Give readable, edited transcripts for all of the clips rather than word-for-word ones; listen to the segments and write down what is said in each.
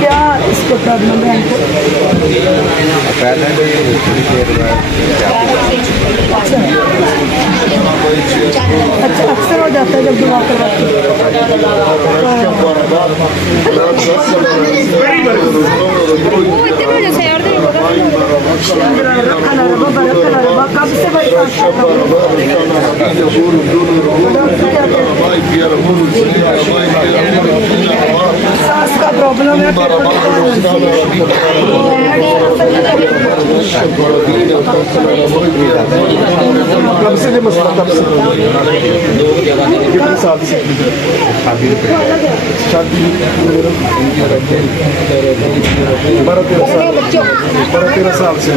क्या इसको प्रॉब्लम है? अच्छा, अक्सर हो जाता है जब दुआ करवाते हैं। कब से सांस का प्रॉब्लम है। कब से मसला? कब से? कितने साल से? शादी 12-13 साल से।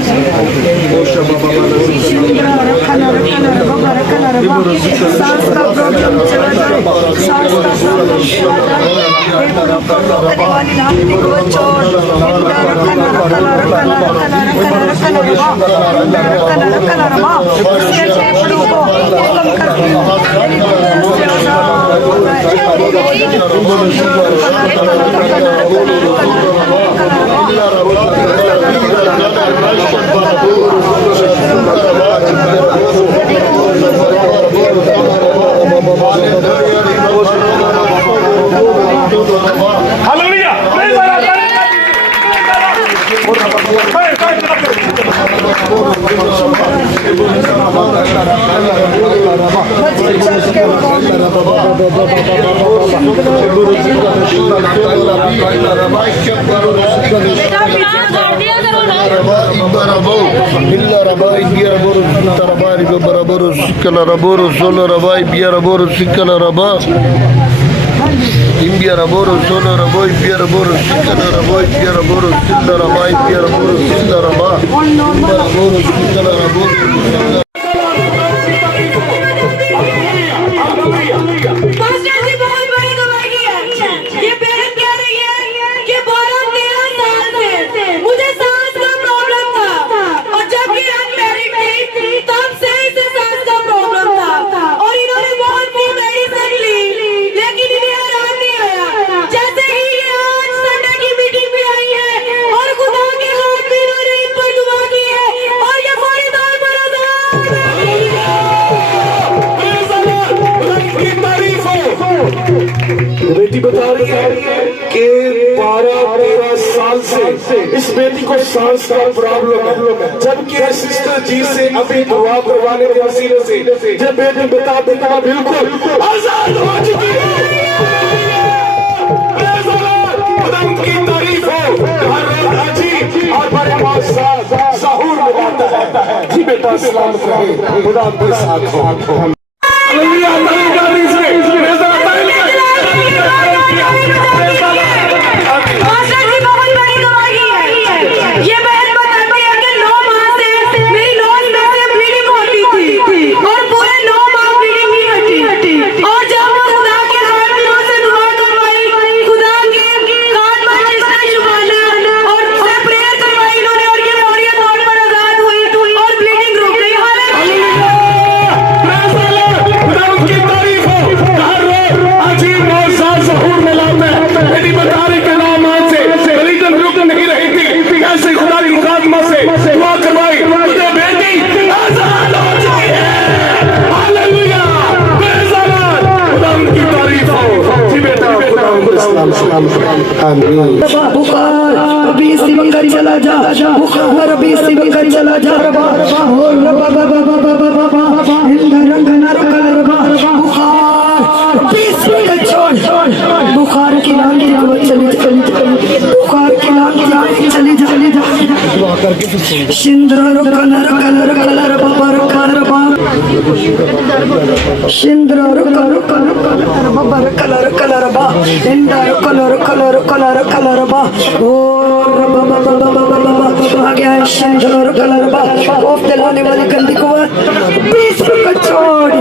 सांस का प्रॉब्लम चला जाए, सांस का बेटी बता रही है कि 12-13 साल से इस बेटी को सांस का प्रॉब्लम है, जबकि सिस्टर जी से अभी दुआ करवाने के वसीले से जब बेटी बता देता बिल्कुल आजाद हो चुकी है। की तारीफ हो हर हाजी और बड़े सहूर में जाता है। जी बेटा सलाम करें, खुदा के साथ हो। बुखार अभी सिवंगर चला जा, बुखार अभी सिवंगर चला जा। बुखार की लांगी चली चली बुखार की लांगी चली चली जा। सिंदूर कलर कलर कलर बबर कलर सिंदूर कलर कलर बबर कलर कलर बा इंदर कलर कलर कलर कलर बा ओ आ गया है सिंदूर कलर बा ऑफ दिलाने वाली गंदी कुआं 20 रुपए छोड़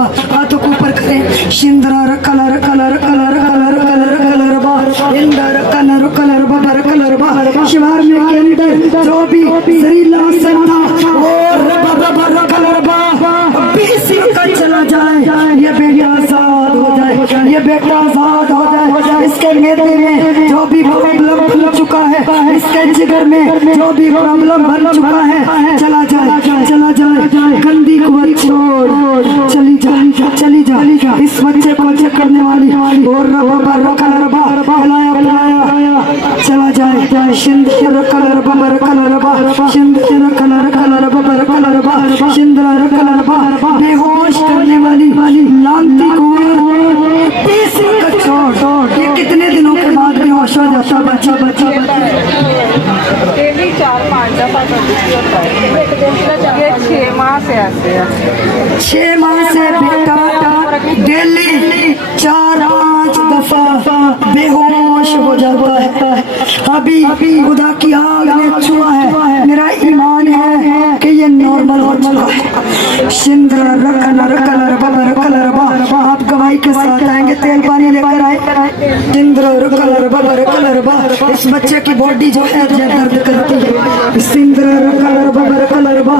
बाबा हाथों को ऊपर करें सिंदूर colour colour colour colour colour colour बा इंदर कलर कलर बाबा कलर बा शिवार में के अंदर जो भी जहरीला असर था और बाबा कलर बा बीसी का चला जाए ये बेटा आजाद हो जाए ये बेटा आजाद हो जाए इसके मेदे में जो भी प्रॉब्लम बन चुका है इसके जिगर में जो भी प्रॉब्लम बन चुका है चला जाए गंदी कुवत छोड़ चली जा इस बच्चे को चेक करने वाली और चला जाए सिंदूर कलर बबर कलर बा सिंदूर कलर कलर बबर कलर बा सिंदूर कलर बा बेहोश करने वाली लांती छोड़ ये कितने दिनों के बाद बेहोश हो जाता बच्चा डेली 4-5 दफा ये 6 माह से आते हैं 6 माह से बेटा डेली 4-5 दफा बेहोश हो जाता है अभी खुदा की आग ने छुआ है मेरा ईमान है कि ये नॉर्मल हो चुका है सिंदूर कलर कलर बबर कलर बा आप गवाही के साथ आएंगे तेल पानी लेकर आए सिंदूर कलर बबर कलर बा इस बच्चे की बॉडी जो है दर्द करती है सिंदूर कलर बबर कलर बा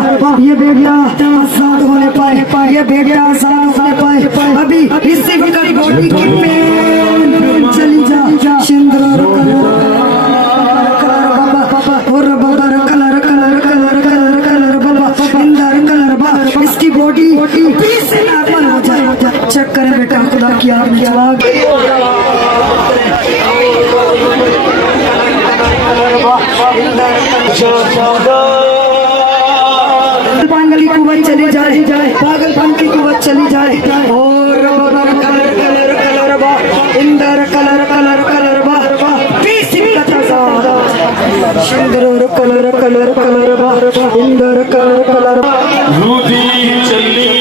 ये बेटा आजाद होने पाए ये बेटा आजाद होने पाए अभी इसी वक्त बॉडी की पेन चली जा सिंदूर इसकी बॉडी से नॉर्मल हो जाए चेक करें बेटा खुदा की आग ने जवाब पागल की कुवत चली जाए पागलपन की कुवत चली जाए और कलर कलर कलर बा इंदर कलर कलर कलर बा सिंदूर कलर कलर कलर बा इंदर कलर कलर रूदी चली